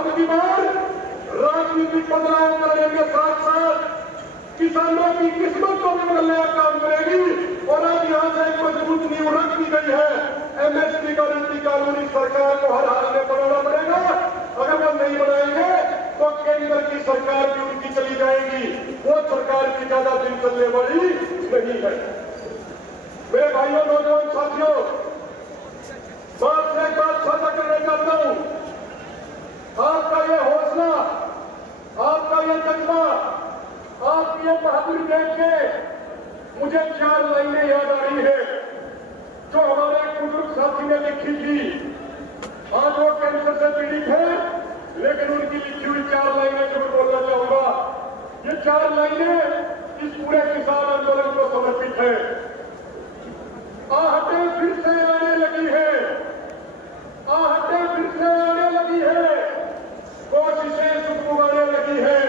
अब की बार राजनीतिक बदलाव करने के साथ साथ किसानों की किस्मत को भी बदलने का काम करेगी। और आज यहां से एक मजबूत नींव रख दी गई है। एमएसपी गारंटी कानूनी सरकार को हर हाल में बनाना पड़ेगा। अगर वो नहीं बनाएंगे तो केंद्र की सरकार भी उनकी चली जाएगी। वो सरकार की ज्यादा दिन चलने वाली नहीं है। मेरे भाइयों, नौजवान साथियों, मैं आपसे एक बात साझा करना चाहता हूं। आपका ये हौसला, आपका ये जज्बा, आपकी ये बहादुरी देख के मुझे 4 लाइनें याद आ रही है जो हमारे एक बुजुर्ग साथी ने लिखी थी। आज वो कैंसर से पीड़ित है, लेकिन उनकी लिखी हुई 4 लाइनें जो मैं बोलना चाहूंगा, ये 4 लाइनें इस पूरे किसान आंदोलन को समर्पित है। आहटें फिर से आने लगी है, आहटें फिर से आने लगी है, कोशिशें सुगबुगाने लगी है,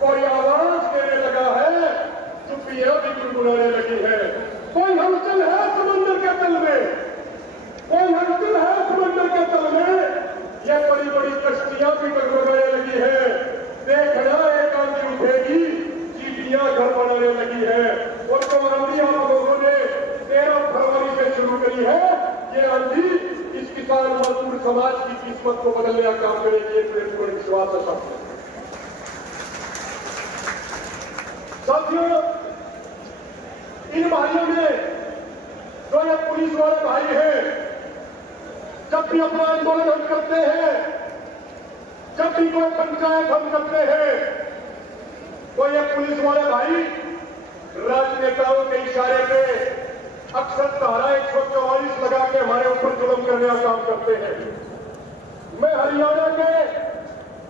कोई आवाज देने लगा है, चुप्पियां भी गुनगुनाने लगी है। कोई हलचल है समंदर के तल में, कोई हलचल है समंदर के तल में, ये बड़ी बड़ी कश्तियां भी डगमगाने लगी है। देखना एक आंधी उठेगी, चीटियां घर बनाने लगी है। और जो आंधी आप लोगों ने 13 फरवरी से शुरू करी है, ये आंधी इस किसान मजदूर समाज की किस्मत को बदलने का काम करेगी। ये मेरे को विश्वास है सबको। साथियों, इन भाइयों ने, जो ये पुलिस वाले भाई हैं, जब भी अपना आंदोलन हम करते हैं, जब भी कोई पंचायत हम करते हैं, तो ये पुलिस वाले भाई राजनेताओं के इशारे पे अक्सर धारा 144 लगा के हमारे ऊपर जुल्म करने का काम करते हैं। मैं हरियाणा के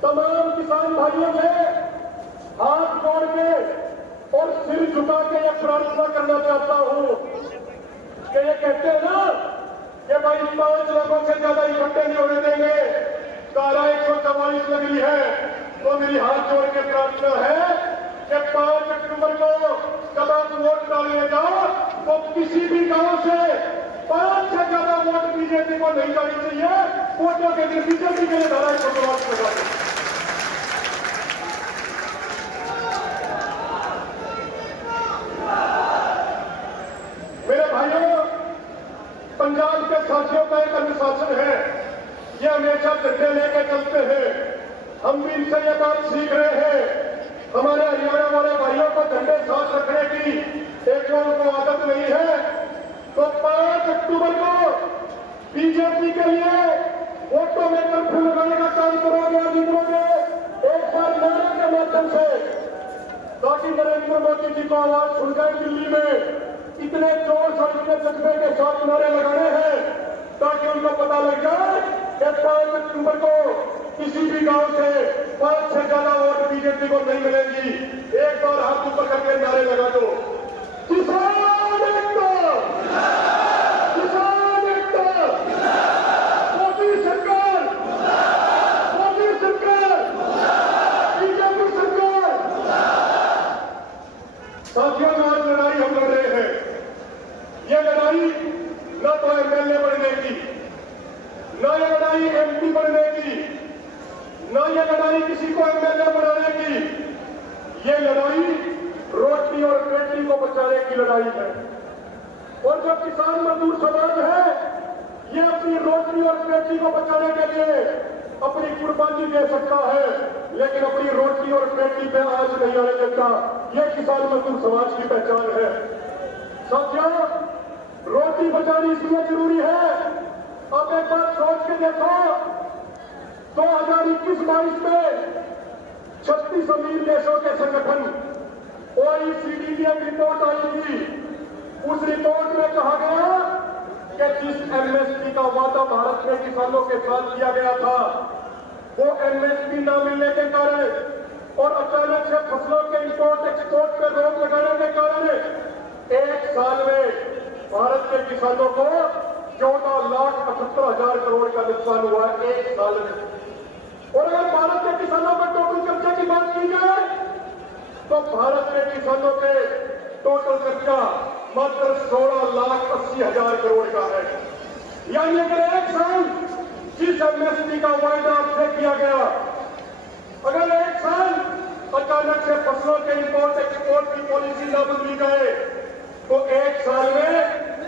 तमाम किसान भाइयों से हाथ जोड़ के और सिर झुका के यह प्रार्थना करना चाहता हूं कि ये कहते हैं ना कि भाई 5 लोगों से ज्यादा इकट्ठे नहीं होने देंगे, धारा 144 लगी है, तो मेरी हाथ जोड़ के प्रार्थना है कि 5 अक्टूबर को जब आप वोट डालने जाओ तो किसी भी गांव से 5 से ज्यादा वोट बीजेपी को नहीं जानी चाहिए। वोटों के दिन बीजेपी के लिए धारा 144 लगा दें। मेरे भाइयों, पंजाब के साथियों का एक अनुशासन है, ये हमेशा झंडे लेकर चलते हैं। हम भी इनसे ये बात सीख रहे हैं। हमारे हरियाणा वाले भाइयों को झंडे साथ रखने की एक को आदत नहीं है, तो 5 अक्टूबर को बीजेपी के लिए वोटों में कर्फ्यू लगाने का काम करोगे या नहीं करोगे? एक बार नारे के माध्यम से, ताकि नरेंद्र मोदी जी को आवाज सुन जाए दिल्ली में। इतने जोश और इतने जज्बे के साथ नारे लगाने हैं ताकि उनको पता लग जाए कि 5 अक्टूबर को किसी भी गांव से 5 से ज्यादा वोट बीजेपी को नहीं मिलेगी। एक बार हाथ ऊपर करके नारे लगा दो, किसान एकता, किसान एकता, मोदी सरकार, मोदी सरकार, बीजेपी सरकार। साथियों, आज लड़ाई हम लड़ रहे हैं। ये लड़ाई न तो एमएलए बनने की, न ये लड़ाई एमपी बनने की, न ये लड़ाई किसी को एमएलए बनाने की। ये लड़ाई रोटी और बेटी को बचाने की लड़ाई है। और जो किसान मजदूर समाज है, ये अपनी रोटी और बेटी को बचाने के लिए अपनी कुर्बानी दे सकता है, लेकिन अपनी रोटी और बेटी पे आज नहीं आने देता। ये किसान मजदूर समाज की पहचान है। साथियों, रोटी बचानी इसलिए जरूरी है। अब एक बात सोच के देखो, 2021-22 में 36 अमीर देशों के संगठन OECD की एक रिपोर्ट आई थी। उस रिपोर्ट में कहा गया कि जिस एमएसपी का वादा भारत में किसानों के साथ किया गया था, वो एमएसपी न मिलने के कारण और अचानक से फसलों के इंपोर्ट एक्सपोर्ट पर रोक लगाने के कारण 1 साल में भारत के किसानों को 14,78,000 करोड़ का नुकसान हुआ है 1 साल में। और अगर भारत के किसानों का टोटल खर्चा की बात की जाए तो भारत के किसानों के टोटल खर्चा मात्र 16,80,000 करोड़ का है। यानी अगर 1 साल जिस एमएसपी का वायदा आपसे किया गया, अगर एक साल अचानक से फसलों के इंपोर्ट एक्सपोर्ट की पॉलिसी न बदली जाए तो एक साल में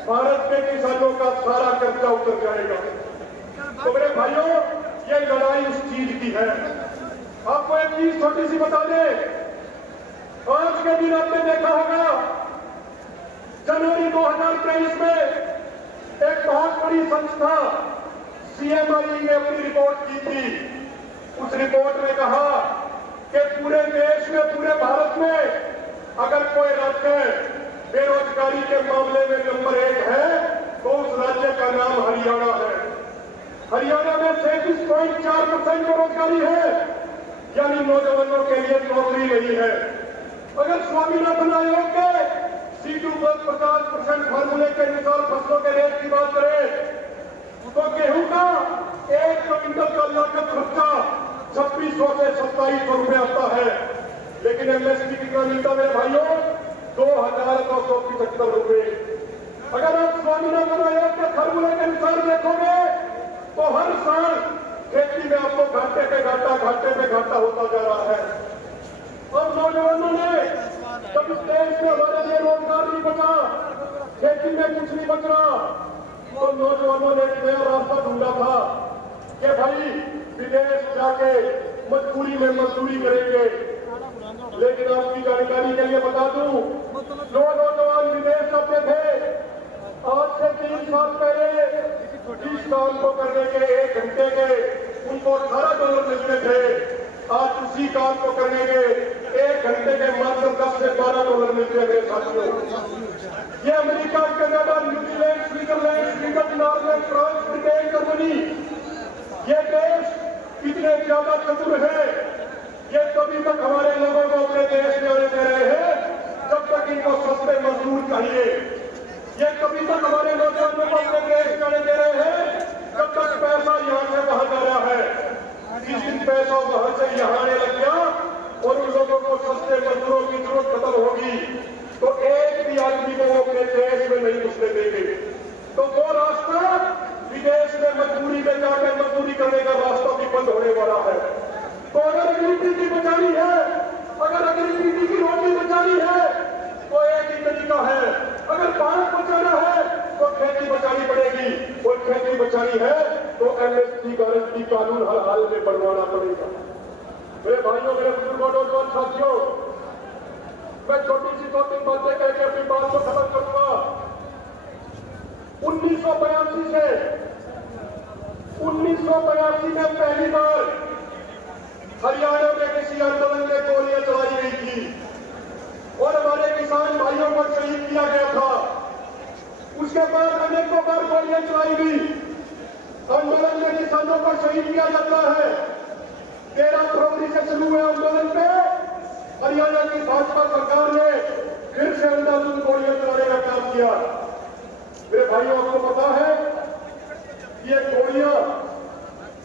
भारत के किसानों का सारा कर्जा उतर जाएगा। तो मेरे भाइयों, ये लड़ाई उस चीज की है। आपको एक चीज छोटी सी बता दें, आज के दिन आपने देखा होगा जनवरी 2023 में एक बहुत बड़ी संस्था सीएमआई ने अपनी रिपोर्ट की थी। उस रिपोर्ट में कहा कि पूरे देश में, पूरे भारत में अगर कोई राज्य बेरोजगारी के मामले में नंबर 1 है तो उस राज्य का नाम हरियाणा है। हरियाणा में 37.4% बेरोजगारी है, यानी नौजवानों के लिए नौकरी नहीं है। अगर स्वामीनाथन आयोग के सीटू पर 50% फार्मूले के अनुसार फसलों के रेट की बात करें तो गेहूं का 1 क्विंटल का लागत खर्चा 2600 से 2700 रुपए आता है, लेकिन एमएसपी कितना मिलता मेरे भाइयों? 2975 रुपए। अगर आप स्वामीनाथन आयोग के फार्मूले के अनुसार देखोगे तो हर साल खेती में आपको घाटे पे घाटा होता जा रहा है। अब नौजवानों ने जब इस देश में हमारे लिए रोजगार नहीं बचा, खेती में कुछ नहीं बच रहा, तो नौजवानों ने एक नया रास्ता ढूंढा था कि भाई विदेश जाके मजबूरी में मजदूरी करेंगे। लेकिन आपकी जानकारी के लिए बता दूं, जो नौजवान विदेश जाते थे, आज से 3 साल पहले जिस काम को करने के 1 घंटे के उनको $18 मिलते थे, आज उसी काम को करने के 1 घंटे के मात्र 10 से $12 मिलते हैं साथियों। ये America, Canada, New Zealand, Switzerland, Sweden, Norway, France, Britain, Germany, ये देश इतने ज्यादा चतुर है, ये तभी तक हमारे लोगों को अपने देश में आने दे रहे हैं जब तक इनको सस्ते मजदूर चाहिए। ये कभी तक हमारे नौजवानों को अपने देश में आने दे रहे हैं जब तक पैसा यहाँ से बाहर जा रहा है। जिस दिन पैसा बाहर से यहाँ आने लग गया और उन लोगों को सस्ते मजदूरों की जरूरत खत्म होगी तो एक भी आदमी को अपने देश में नहीं घुसने देंगे। तो वो रास्ता विदेश में मजबूरी में जाकर मजदूरी करने का रास्ता भी बंद होने वाला है। तो अगर गरीबी की बचानी है, अगर गरीबी की रोटी बचानी है तो एक ही तरीका है। अगर भारत बचाना है तो खेती बचानी पड़ेगी, और खेती बचानी है तो एमएसपी गारंटी कानून हर हाल में बनवाना पड़ेगा। मेरे भाइयों, मेरे बुजुर्गों, नौजवान साथियों, मैं छोटी सी 2-3 बातें कह के अपनी बात को खत्म करूंगा। 1982 से 1982 में पहली बार हरियाणा में किसी आंदोलन में गोलियां चलाई गई थी और हमारे किसान भाइयों को शहीद किया गया था। उसके बाद अनेकों बार गोलियां चलाई गई। आंदोलन में किसानों को शहीद किया जाता है। 13 फरवरी से शुरू हुए आंदोलन पे हरियाणा की भाजपा सरकार ने फिर से अंधाधुंध गोलियां चलाने का काम किया। मेरे भाइयों, आपको पता है ये गोलियां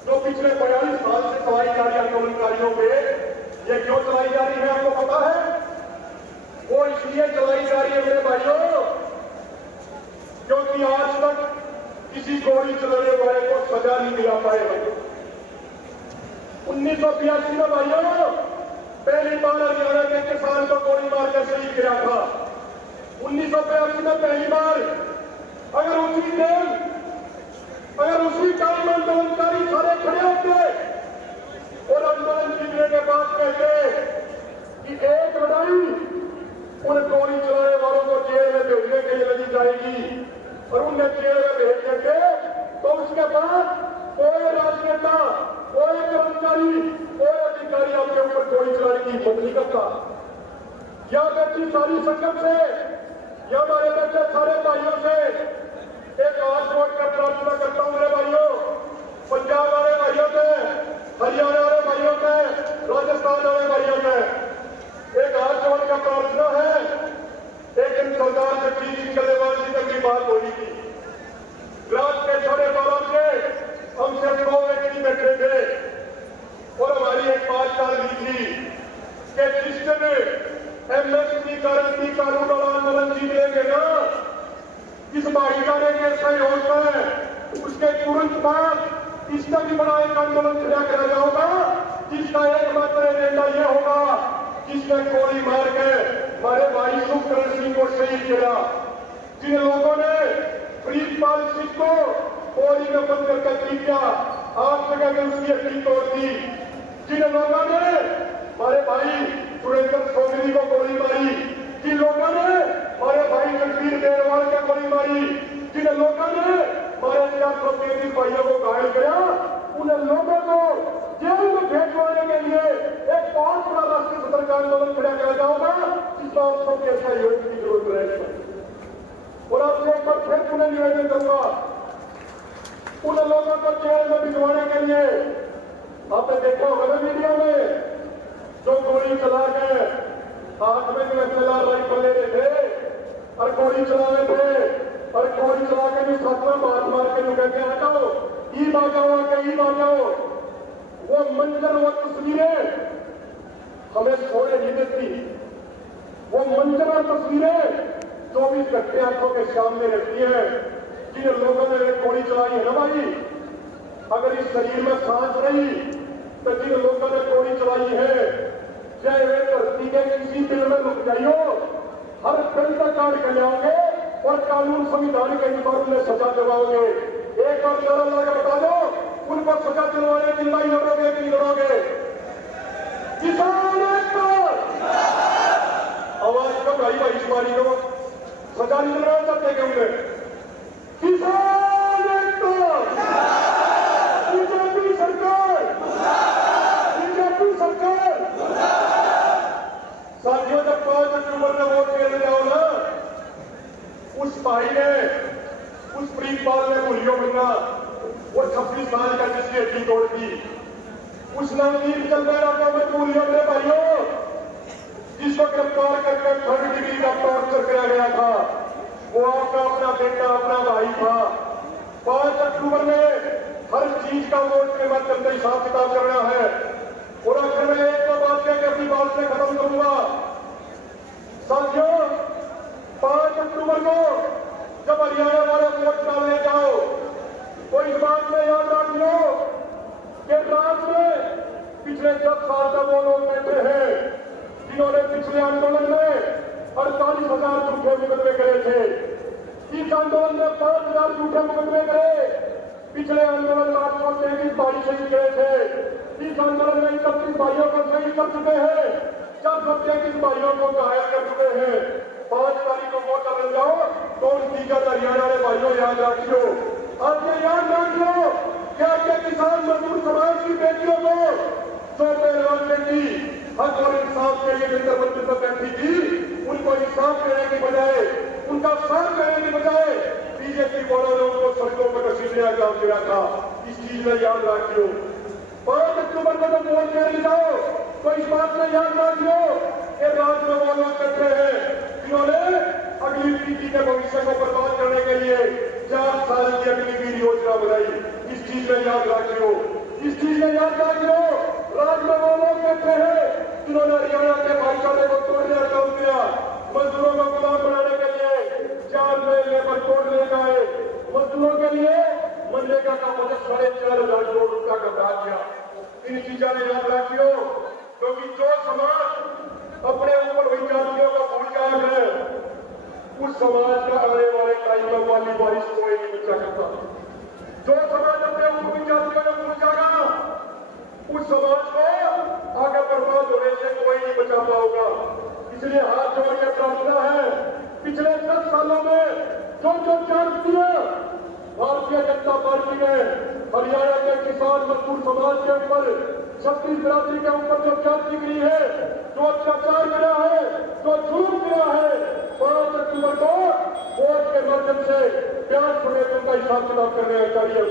जो पिछले 42 साल से चलाई जा रही आंदोलनकारियों पे, ये क्यों चलाई जा रही है आपको पता है? वो इसलिए चलाई जा रही है मेरे भाइयों क्योंकि आज तक किसी गोली चलाने वाले को सजा नहीं दिला पाए। 1982 में भाइयों पहली बार हरियाणा के किसान को गोली मार कर शहीद किया था। 1982 में पहली बार अगर उसी टाइम आंदोलनकारी सारे खड़े होते और आंदोलन जीतने के बाद कहते कि एक लड़ाई उन गोली चलाने वालों को जेल में भेजने के लिए लगी जाएगी और उन्हें जेल में भेज देंगे, तो उसके बाद कोई राजनेता, कोई कर्मचारी, कोई अधिकारी आपके ऊपर गोली चलाने की हिम्मत नहीं करता। या मैं सारी संगत से या हमारे बच्चे सारे भाइयों से एक हाथ जोड़कर प्रार्थना करता हूं मेरे भाइयों, पंजाब वाले भाइयों से, हरियाणा वाले भाइयों से, राजस्थान वाले भाइयों से एक हाथ जोड़कर प्रार्थना है। एक दिन सरदार जगजीत सिंह चलेवाल जी तक की बात हो रही थी। रात के 12:30 बजे हमसे 2 व्यक्ति बैठे थे और हमारी एक बात चल रही थी कि जिस दिन एमएसपी गारंटी कानून वाला आंदोलन जीत लेंगे ना, इस भाईचारे के सहयोग में उसके तुरंत बाद इसका भी बड़ा एक आंदोलन खड़ा करा जाएगा, जिसका एकमात्र एजेंडा यह होगा जिसने गोली मार के हमारे भाई सुखकरण सिंह को शहीद किया, जिन लोगों ने प्रीतपाल सिंह को गोली में बंद करके पीट दिया, आग लगा के उसकी हड्डी तोड़ दी, जिन लोगों ने हमारे भाई सुरेंद्र सोगरी को गोली मारी, जिन लोगों ने हमारे भाई रणवीर देरवाल को गोली मारी, जिन लोगों ने हमारे 433 भाइयों को घायल किया, उन लोगों को जेल में भेजवाने के लिए एक बहुत बड़ा राष्ट्रीय सदर का आंदोलन खड़ा किया जाएगा, जिसमें आप सबके सहयोग की जरूरत है। और आपसे एक बार फिर पुनः निवेदन करूंगा, उन लोगों को जेल में भिजवाने के लिए आपने देखा होगा ना मीडिया में, जो गोली चला के हाथ में जो SLR राइफल ले रहे थे और गोली चला रहे थे और गोली चला के जो साथ में मार के जो कहते आ जाओ ई आ जाओ, वो मंजर वो तस्वीरें हमें सोने नहीं देती, वो मंजर और तस्वीरें 24 घंटे आंखों के सामने रहती है। जिन लोगों ने गोली चलाई है ना भाई, अगर इस शरीर में सांस रही तो जिन लोगों ने गोली चलाई है, चाहे वे धरती के किसी दिल में रुक जाइयो, हर दिल तक काट कर जाओगे और कानून संविधान के अनुसार उन्हें सजा दिलवाओगे। एक बार नारा लगा बता दो, उन पर सजा दिलवाने की लड़ाई लड़ोगे कि नहीं लड़ोगे? किसान एकता, आवाज कम भाई इस्मानी को सजा नहीं दिलवाना चाहते कि उन्हें? किसान एकता, बीजेपी सरकार, बीजेपी सरकार। साथियों, जब 5 अक्टूबर में वोट देने जाओ ना, उस भाई ने, उस प्रीतपाल ने भूलियो बना, वो 26 साल का जिसकी हड्डी तोड़ दी, उस नवनीत चंदेला को मत भूलियो मेरे भाइयों, जिसको गिरफ्तार करके 3rd डिग्री का टॉर्चर किया गया था, वो आपका अपना बेटा, अपना भाई था। 5 अक्टूबर में हर चीज का वोट के माध्यम से हिसाब किताब करना है। और आखिर में एक तो बात है कि अपनी बात से खत्म करूंगा। साथियों, 5 अक्टूबर को जब हरियाणा वाले वोट डालने जाओ तो इस बात में याद रख लो कि राज्य में पिछले 10 साल तक वो लोग बैठे हैं जिन्होंने पिछले आंदोलन में 48,000 झूठे मुकदमे करे थे। इस आंदोलन में 5,000 झूठे मुकदमे करे। पिछले आंदोलन में 833 भाई शहीद गए थे। इस आंदोलन में 31 भाइयों को शहीद कर चुके हैं, 433 भाइयों को घायल कर चुके हैं। 5 तारीख को वोट डालने जाओ तो नतीजा हरियाणा वाले भाइयों याद रखियो। आज ये याद रख लो कि आपके किसान मजदूर समाज की बेटियों को जो पहलवान बेटी हक और इंसाफ के लिए जंतर मंदिर पर बैठी थी, उनको इंसाफ देने की बजाय, उनका साथ देने की बजाय बीजेपी वालों ने उनको सड़कों पर घसीटने का काम किया था। इस चीज में याद रखियो। 5 अक्टूबर को जब वोट देने जाओ तो इस बात में याद रखियो कि राज्य में वो लोग करते हैं जिन्होंने अगली पीढ़ी के भविष्य को बर्बाद करने के लिए 4 साल की अग्निवीर योजना बनाई। इस चीज में याद रखियो। इस चीज में याद रखियो, राज्य में वो लोग बैठे हैं जिन्होंने हरियाणा के भाईचारे को तोड़ने का काम किया, मजदूरों को गुलाम बनाने के लिए 4 नए लेबर कोड ले गए, मजदूरों के लिए मनरेगा का बजट 4,500 करोड़ रुपया घटा दिया। इन चीजों में याद रखियो, क्योंकि जो समाज अपने ऊपर हुई जातियों को भूल जाए, उस समाज का आने वाले टाइम में वाली बारिश कोई नहीं बचा करता। जो समाज अपने ऊपर हुई जातियों को भूल जाएगा, उस समाज को आगे बर्बाद होने से कोई नहीं बचा पाएगा। इसलिए हाथ जोड़ के प्रार्थना है, पिछले 10 सालों में जो चार्ज किया भारतीय जनता पार्टी ने हरियाणा के किसान मजदूर समाज के ऊपर, 36 बिरादरी के ऊपर जो जाति गिरी है, जो अत्याचार गिरा है, जो जुल्म गिरा है, 5 अक्टूबर को वोट के माध्यम से प्यार समेत उनका हिसाब किताब करने चाहिए।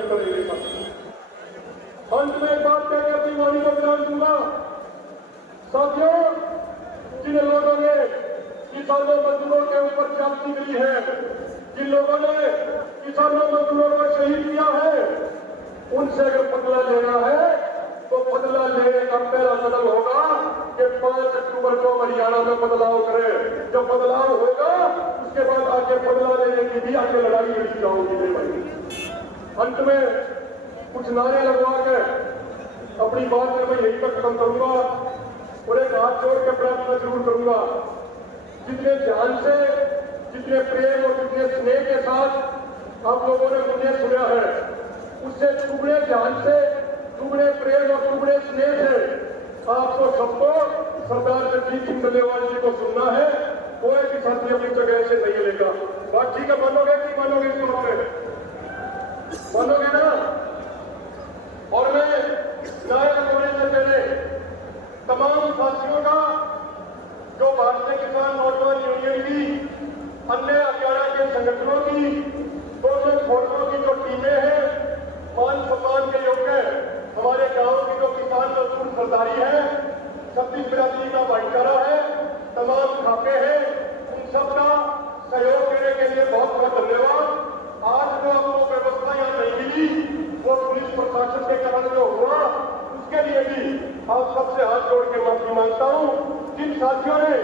अंत में एक बात कहकर अपनी वाणी को विराम दूंगा। साथियों, जिन लोगों ने किसानों मजदूरों के ऊपर जाति गिरी है, जिन लोगों ने किसानों मजदूरों को शहीद किया है, उनसे अगर बदला लेना है तो बदला लेने का पहला कदम होगा कि 5 अक्टूबर को हरियाणा में बदलाव करें। जब बदलाव होगा उसके बाद आगे बदला लेने की भी आगे लड़ाई लड़ी जाओगी मेरे भाई। अंत में कुछ नारे लगवा कर अपनी बात में मैं यही तक खत्म करूंगा और एक हाथ जोड़ के प्रार्थना जरूर करूंगा। जितने ध्यान से, जितने प्रेम और जितने स्नेह के साथ आप लोगों ने मुझे सुना है, उससे दुगने ध्यान से, दुगने प्रेम और दुगने स्नेह से आपको सबको सरदार जगजीत सिंह डल्लेवाल जी को सुनना है। कोई भी साथी अपनी जगह से नहीं लेगा। बात ठीक है? मानोगे कि मानोगे? इस बात में मानोगे ना? और मैं नारे होने से पहले तमाम साथियों का, जो भारतीय किसान नौजवान यूनियन की, अन्य हरियाणा के संगठनों की, सोशल फोरमों की जो टीमें हैं, मान सम्मान के योग्य हमारे गांव की जो किसान मजदूर सरदारी है, छत्तीस बिरादरी का भाईचारा है, तमाम खाते हैं, उन सबका सहयोग देने के लिए बहुत बहुत धन्यवाद। आज जो आपको व्यवस्था यहाँ नहीं मिली, वो पुलिस प्रशासन के कारण जो हुआ, उसके लिए भी आप सबसे हाथ जोड़ के माफी मांगता हूँ। जिन साथियों ने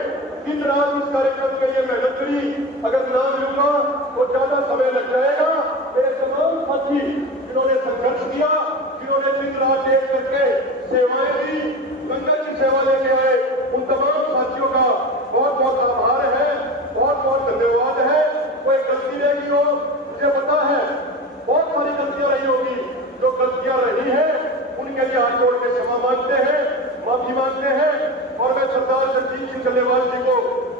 दिन रात इस कार्यक्रम के लिए मेहनत करी, अगर नाम लूंगा तो ज्यादा समय लग जाएगा। मेरे तमाम साथी जिन्होंने संघर्ष किया, जिन्होंने दिन रात एक करके सेवाएं दी, लंगर की सेवा लेके आए, उन तमाम साथियों का बहुत बहुत आभार है, बहुत बहुत धन्यवाद है। कोई गलती नहीं हो, मुझे पता है बहुत सारी गलतियां रही होगी। जो गलतियां रही है उनके लिए हाथ जोड़ के क्षमा मांगते हैं, माफी मांगते हैं। और मैं सरदार जगजीत सिंह डल्लेवाल जी को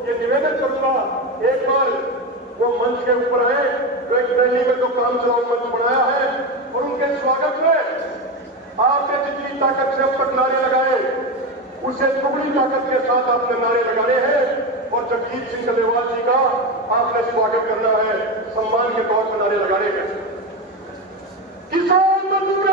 ये निवेदन करूंगा, एक बार वो मंच के ऊपर आए, जो एक रैली में जो काम चलाओ मंच बनाया है, और उनके स्वागत में आपने जितनी ताकत से अब तक नारे लगाए, उससे दुगनी ताकत के साथ आपने नारे लगाने हैं और जगजीत सिंह डल्लेवाल जी का आपने स्वागत करना है, सम्मान के तौर पर नारे लगाने हैं। किसान मजदूर